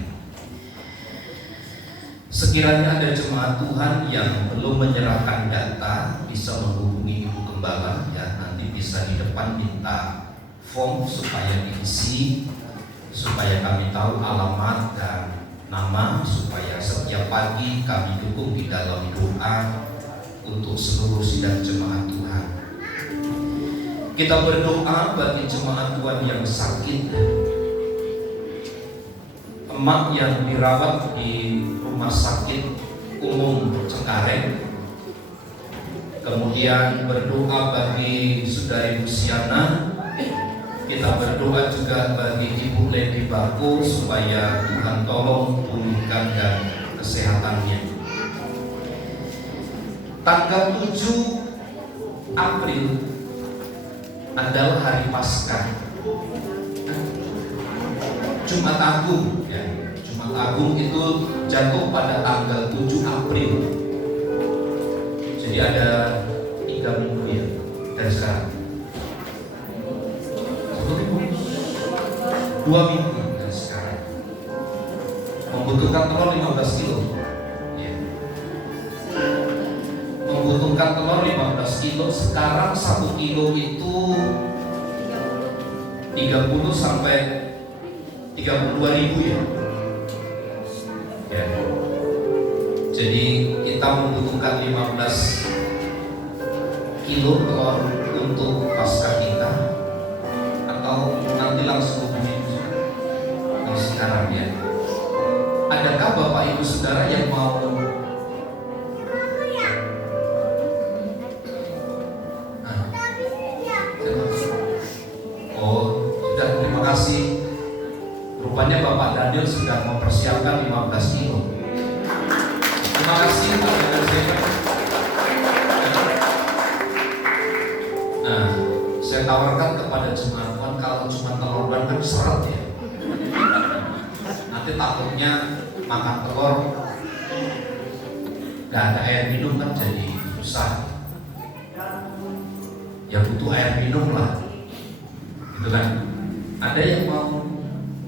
Sekiranya ada jemaat Tuhan yang belum menyerahkan data, bisa menghubungi Ibu Gembala ya, nanti bisa di depan minta form supaya diisi, supaya kami tahu alamat dan nama, supaya setiap pagi kami dukung di dalam doa untuk seluruh sidang jemaat Tuhan. Kita berdoa bagi jemaat Tuhan yang sakit, emak yang dirawat di rumah sakit umum Cengkareng. Kemudian berdoa bagi saudari Luciana. Kita berdoa juga bagi Ibu Lady Bako supaya Tuhan tolong pulihkan dan kesehatannya. Tanggal 7 April adalah hari Paskah, Jumat Agung ya. Jumat Agung itu jatuh pada tanggal 7 April. Jadi ada 3 minggu ya dari sekarang. 2 minggu dari sekarang. Membutuhkan telur 15 kilo. Membutuhkan telur 15 kilo. Sekarang 1 kilo itu 30 sampai 32 ribu ya. Jadi kita membutuhkan 15 kilo telur untuk Paskah kita, atau nanti langsung hubungi sekarang ya. Adakah Bapak Ibu Saudara yang mau terima kasih. Rupanya Bapak Daniel sudah mempersiapkan 15 kilo. Terima kasih Pak Daniel. Nah, saya tawarkan kepada jemaat Tuhan, kalau cuma telur doang kan seret ya. Nanti takutnya makan telur gak ada air minum kan jadi susah. Ya butuh air minum lah, gitu kan. Ada yang mau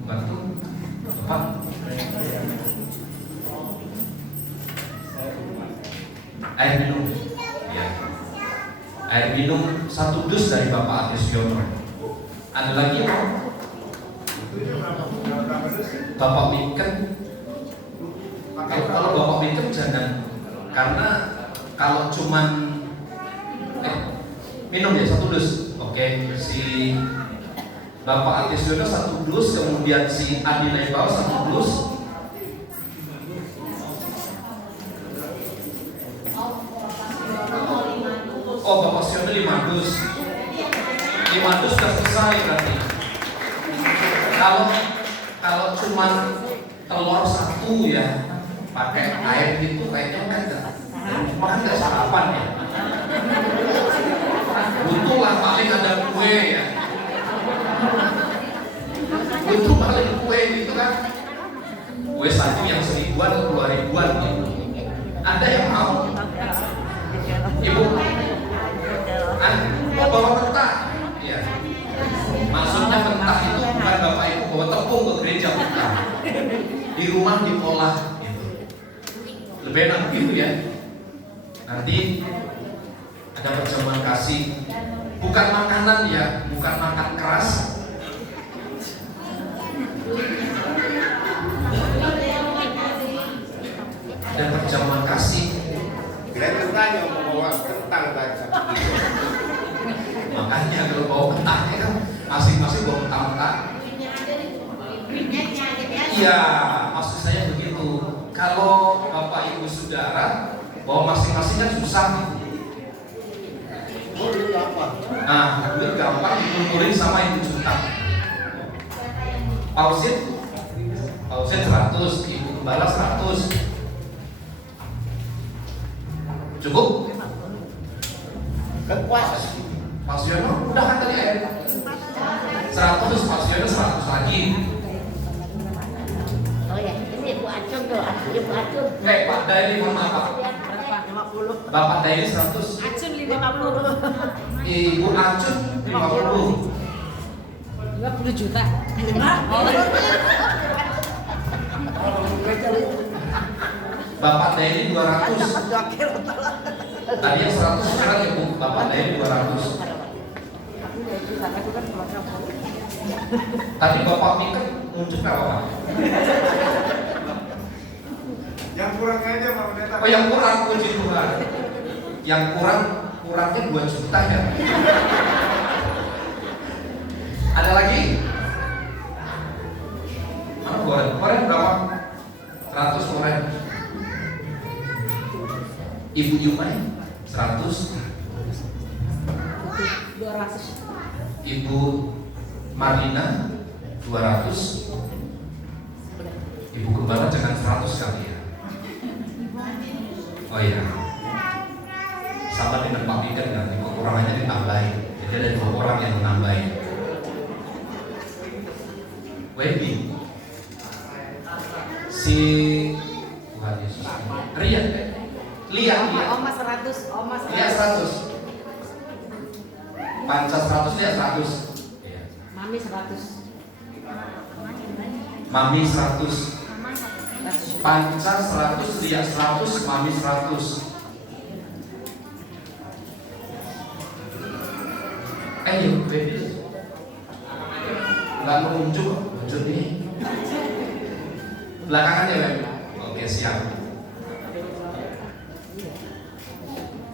bantu Bapak? Air minum ya. Air minum 1 dus dari Bapak Atis Yono. Ada lagi yang mau? Bapak Miken. Kalau Bapak Miken jangan, karena kalau cuman minum ya 1 dus. Oke, si Bapak Atis Yono 1 dus, kemudian si Adi Naibal 1 dus. Oh, Bapak Siono 5 dus. 5 dus sudah selesai berarti. Kalau cuman telur 1 ya, pakai air gitu kayaknya kan enggak sarapan ya. Butuh lah paling ada kue ya. Butuh paling kue gitu kan. Kue saji yang 1000-an atau 2000-an gitu. Ada yang mau? Ibu? Bawa mentah? Ya. Maksudnya mentah itu bukan Bapak Ibu bawa tepung ke gereja, bukan. Di rumah diolah gitu. Lebih enak gitu ya. Nanti ada perjamuan kasih. Bukan makanan ya, bukan makan keras. Ada perjamuan kasih. Kira tanya mau bawa kentang baca. Makanya kalau bawa kentangnya kan masing-masing bawa kentang. Iya, maksud saya begitu. Kalau Bapak Ibu Saudara bawa masing-masing kan susah gitu. Nah, duit gampang dikumpulin sama Ibu Juta. Pausin 100, Ibu Gembala 100. Cukup? Kepuas. Pak Siono udah kan tadi ya? 100, Pak Siono 100 lagi. Oh ya, ini Bu Acung tuh, Ibu Acung. Pak, dari mana Pak? Bapak Daily 100. Acun 50. Ibu Acun 50. 50 juta. Bapak Daily 200. Tadi yang 100 sekarang ya Bu. Bapak Daily 200. Tadi Bapak Mikir muncul berapa Pak? Yang kurang aja Pak Pendeta. Oh yang kurang, puji Tuhan. Yang kurangnya 2 juta ya. Ada lagi? Mana koren? Koren berapa? 100 koren. Ibu Yumai 100. 200. Ibu Marlina 200. Ibu Gembala jangan 100 kali ya. Oh iya. Sama dengan Pak Peter nanti kekurangannya ditambahin. Jadi ada 2 orang yang menambahin. Wendy, si Tuhan Yesus, Lia, Oma 100. Lia 100. Panca 100, Lia 100. Iya. Mami 100. Mami 100. Panca 100, Lia 100, Mami 100. Ayo, baby. Nggak muncul nih. Belakangan ya, Baby. Oke, siap.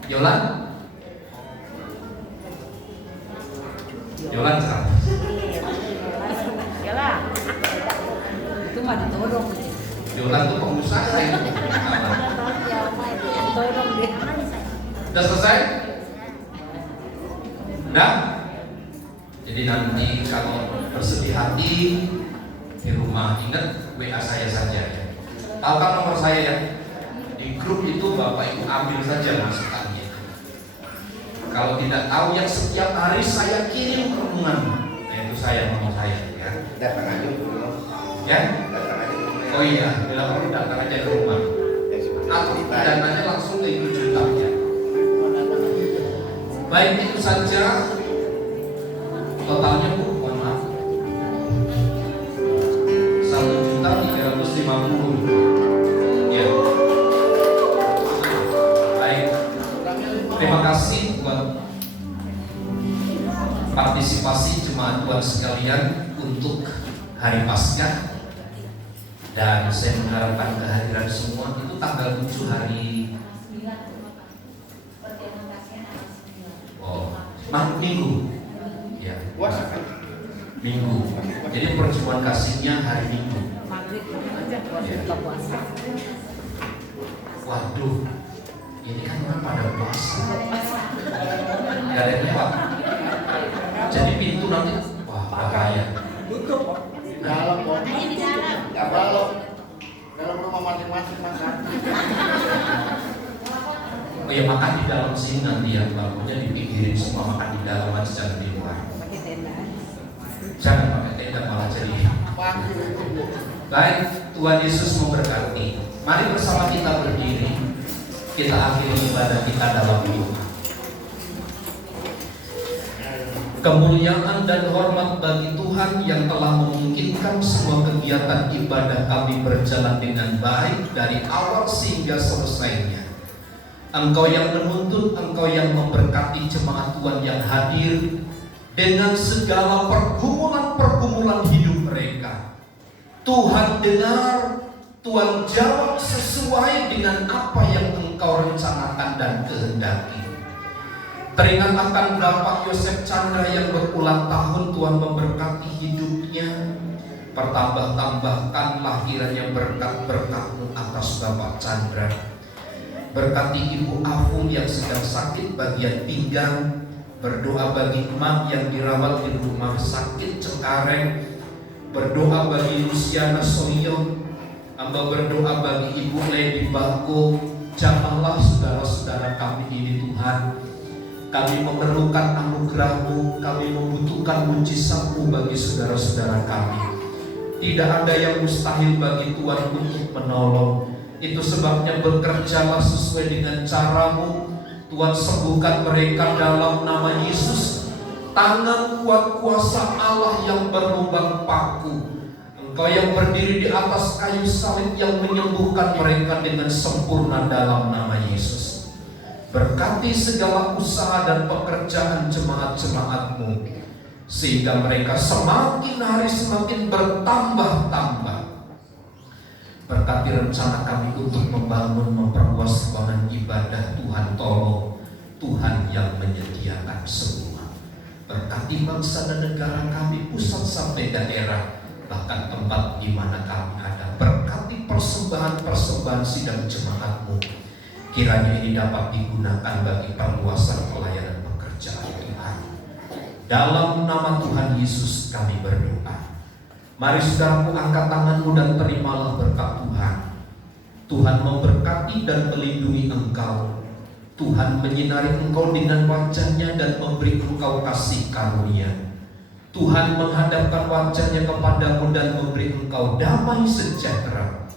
Yolan 100. Yalah. Itu mah ditodong. Yolan tuh pengusaha itu. Ditodong deh. Udah selesai? Udah? Jadi nanti kalau bersedih hati di rumah ingat WA saya saja. Tahu kan nomor saya ya? Di grup itu Bapak Ibu ambil saja masukannya. Kalau tidak tahu yang setiap hari saya kirim renungan, itu saya nomor saya ya. Datang aja dulu. Ya? Datang aja dulu. Oh iya, bila perlu datang aja ke rumah. Atau dananya langsung ke Ibu Juta ya. Baik itu saja. Totalnya Bu, mohon maaf 1.350.000 ya. Baik, terima kasih buat partisipasi jemaat Tuhan sekalian untuk hari Paskah. Dan saya mengharapkan kehadiran semua. Itu tanggal 7 hari Minggu ya, Puasa kan? Minggu. Jadi perjuangan kasihnya hari Minggu. Maghrib aja buka puasa. Waduh, ini kan orang pada puasa. Gak ada yang lewat. Jadi pintu nanti wah bahaya. Tutup kok. Dalam kok. Ya dalam rumah masing-masing makan. Oh ya, makan di dalam sini nanti ya, bangkunya dipikirin semua, makan di dalam aja, jangan di luar. Pakai tenda. Jangan pakai tenda malah jadi. Baik, Tuhan Yesus memberkati. Mari bersama kita berdiri. Kita akhiri ibadah kita dalam doa. Kemuliaan dan hormat bagi Tuhan yang telah memungkinkan semua kegiatan ibadah kami berjalan dengan baik dari awal sehingga selesainya. Engkau yang menuntun, Engkau yang memberkati jemaat Tuhan yang hadir dengan segala pergumulan-pergumulan hidup mereka. Tuhan dengar, Tuhan jawab sesuai dengan apa yang Engkau rencanakan dan kehendaki. Teringat akan Bapak Yosef Chandra yang berulang tahun, Tuhan memberkati hidupnya. Pertambah-tambahkanlah kiranya berkat-berkat-Mu atas Bapak Chandra. Berkati Ibu Afun yang sedang sakit bagian pinggang. Berdoa bagi emak yang dirawat di rumah sakit Cengkareng. Berdoa bagi Luciana Soyo. Hamba berdoa bagi Ibu Lady Bako. Jamahlah saudara-saudara kami ini Tuhan. Kami memerlukan anugerah-Mu, kami membutuhkan mujizat-Mu bagi saudara-saudara kami. Tidak ada yang mustahil bagi Tuhan untuk menolong. Itu sebabnya bekerjalah sesuai dengan caramu. Tuhan, sembuhkan mereka dalam nama Yesus. Tangan kuat kuasa Allah yang berlubang paku, Engkau yang berdiri di atas kayu salib yang menyembuhkan mereka dengan sempurna dalam nama Yesus. Berkati segala usaha dan pekerjaan jemaat-jemaat-Mu, sehingga mereka semakin hari semakin bertambah-tambah. Berkati rencana kami untuk membangun, memperluas ruangan ibadah. Tuhan tolong, Tuhan yang menyediakan semua. Berkati bangsa dan negara kami, pusat sampai daerah, bahkan tempat di mana kami ada. Berkati persembahan-persembahan sidang jemaat-Mu. Kiranya ini dapat digunakan bagi perluasan pelayanan pekerjaan Tuhan. Dalam nama Tuhan Yesus kami berdoa. Mari saudaraku, angkat tanganmu dan terimalah berkat Tuhan. Tuhan memberkati dan melindungi engkau. Tuhan menyinari engkau dengan wajah-Nya dan memberi engkau kasih karunia. Tuhan menghadapkan wajah-Nya kepadamu dan memberi engkau damai sejahtera.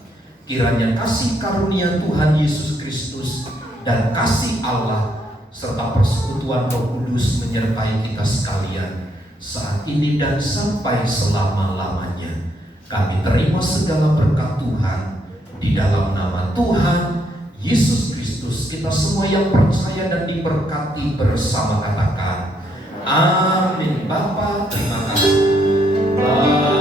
Kiranya kasih karunia Tuhan Yesus Kristus dan kasih Allah serta persekutuan Roh Kudus menyertai kita sekalian saat ini dan sampai selama-lamanya. Kami terima segala berkat Tuhan di dalam nama Tuhan Yesus Kristus. Kita semua yang percaya dan diberkati bersama katakan amin. Bapa, terima kasih.